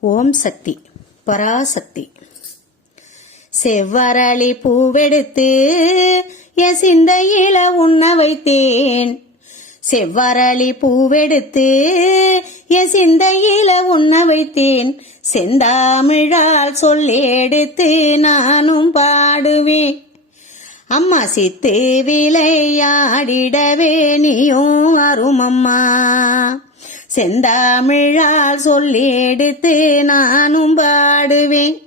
ஓம் சக்தி பராசக்தி. செவ்வரளி பூவெடுத்து என் சிந்தையில உண்ண வைத்தேன். செவ்வரளி பூவெடுத்து என் சிந்தையில உண்ண வைத்தேன். செந்தாமிழால் சொல்லெடுத்து நானும் பாடுவேன். அம்மா சித்து விளையாடிடவே நீயும் அருமம்மா. செந்தாமிழால் சொல்லெடுத்து நானும் பாடுவேன்.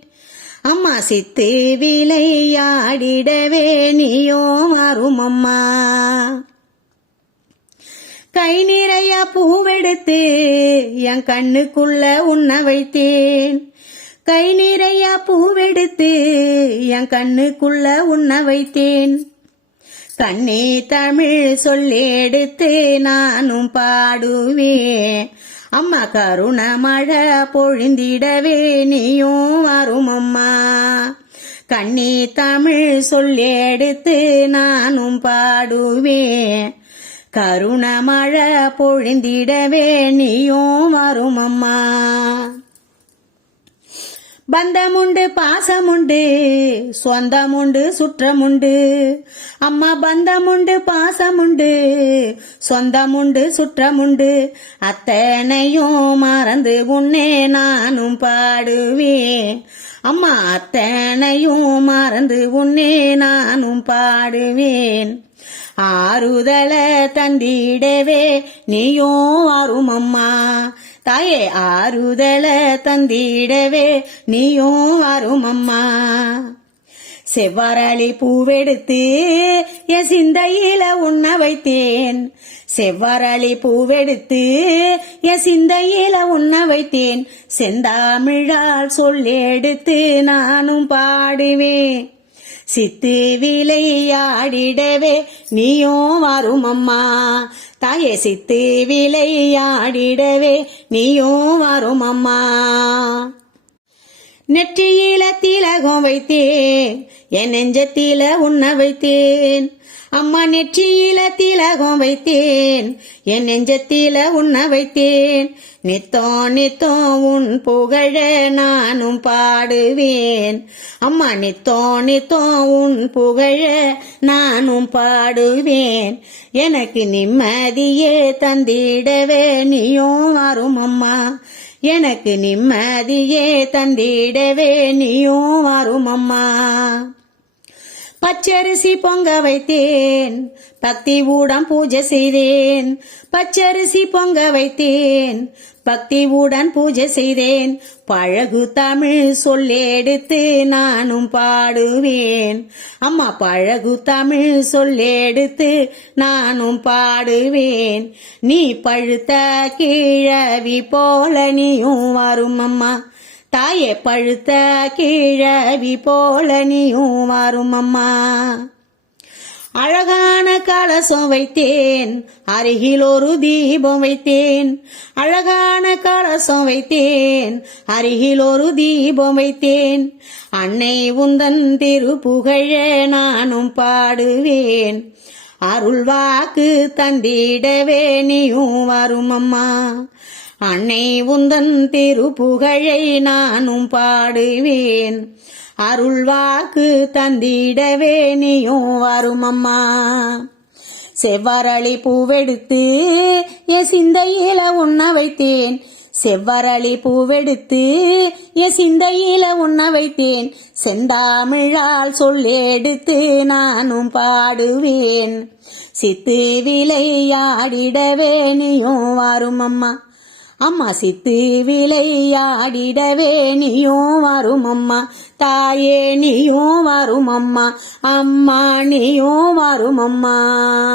அம்மா சித்து விளையாடிடவே நீயோ வரும் அம்மா கை நிறைய பூவெடுத்து என் கண்ணுக்குள்ள உண்ண வைத்தேன். கை நிறைய பூவெடுத்து என் கண்ணுக்குள்ள உண்ண வைத்தேன். தன்னே தமிழ் சொல்லெடுத்து நானும் பாடுவேன். அம்மா கருண மழை பொழிந்திடவே நீயும் வரும் அம்மா கண்ணே தமிழ் சொல்லெடுத்து நானும் பாடுவேன். கருண மழை பொழிந்திடவே நீயும் வரும் அம்மா பந்தமுண்டு பாசமுண்டு சொந்தமுண்டு சுற்றமுண்டு. அம்மா பந்தமுண்டு பாசமுண்டு சொந்தமுண்டு சுற்றமுண்டு. அத்தனையும் மறந்து உன்னே நானும் பாடுவேன். அம்மா அத்தனையும் மறந்து உன்னே நானும் பாடுவேன். ஆறுதல தந்திடவே நீயும் அருமம்மா. தாயே ஆறுதல தந்திடவே நீயும் வரும் அம்மா செவ்வரளி பூவெடுத்து என் சிந்தையில உண்ண வைத்தேன். செவ்வாறாளி பூவெடுத்து என் சிந்தையில உண்ண வைத்தேன். செந்தாமிழால் சொல்லெடுத்து நானும் பாடுவேன். சித்து விளையாடிடவே நீயும் வரும் அம்மா தாயே சித்து விளையாடிடவே நீயும் வரும் அம்மா நெற்றியில திலகம் வைத்தேன். என் நெஞ்சத்தில உண்ண வைத்தேன். அம்மா நெற்றியில திலகம் வைத்தேன். என் நெஞ்சத்தில உண்ண வைத்தேன். நித்தோ நித்தோ உன் புகழ நானும் பாடுவேன். அம்மா நித்தோ நித்தோ உன் புகழ நானும் பாடுவேன். எனக்கு நிம்மதியே தந்திடவே நீயும் அருமம்மா. அம்மா எனக்கு நிம்மதியே தந்திடவே நீயும் வரும் அம்மா பச்சரிசி பொங்க வைத்தேன். பக்தி ஊடம் பூஜை செய்தேன். பச்சரிசி பொங்க வைத்தேன். பக்தி ஊடன் பூஜை செய்தேன். பழகு தமிழ் சொல்லெடுத்து நானும் பாடுவேன். அம்மா பழகு தமிழ் சொல்லெடுத்து நானும் பாடுவேன். நீ பழுத்த கீழவி போல நீயும் வரும் அம்மா. தாயே பழுத்த கீழவி போல நீயும் மாறும் அம்மா. அழகான கலசம் வைத்தேன் அருகில் ஒரு தீபம் வைத்தேன். அழகான கலசம் வைத்தேன் அருகில் ஒரு தீபம் வைத்தேன். அன்னை உந்தன் திருப்புகழ நானும் பாடுவேன். அருள் வாக்கு தந்திடவே நீயும் வருமம்மா. அன்னை உந்தன் திருப்புகழை நானும் பாடுவேன். அருள் வாக்கு தந்திடவே நீயும் வருமம்மா. செவ்வரளி பூவெடுத்து என் சிந்தையில உண்ண வைத்தேன். செவ்வரளி பூவெடுத்து என் சிந்தையில உண்ண வைத்தேன். செந்தாமிழால் சொல்லெடுத்து நானும் பாடுவேன். சித்து விளையாடிடவே நீயும் வரும் அம்மா. அம்மா சித்து விளையாடிடவே நீயும் வரும் அம்மா. தாயே நீயும் வரும் அம்மா. அம்மா நீயும் வரும் அம்மா.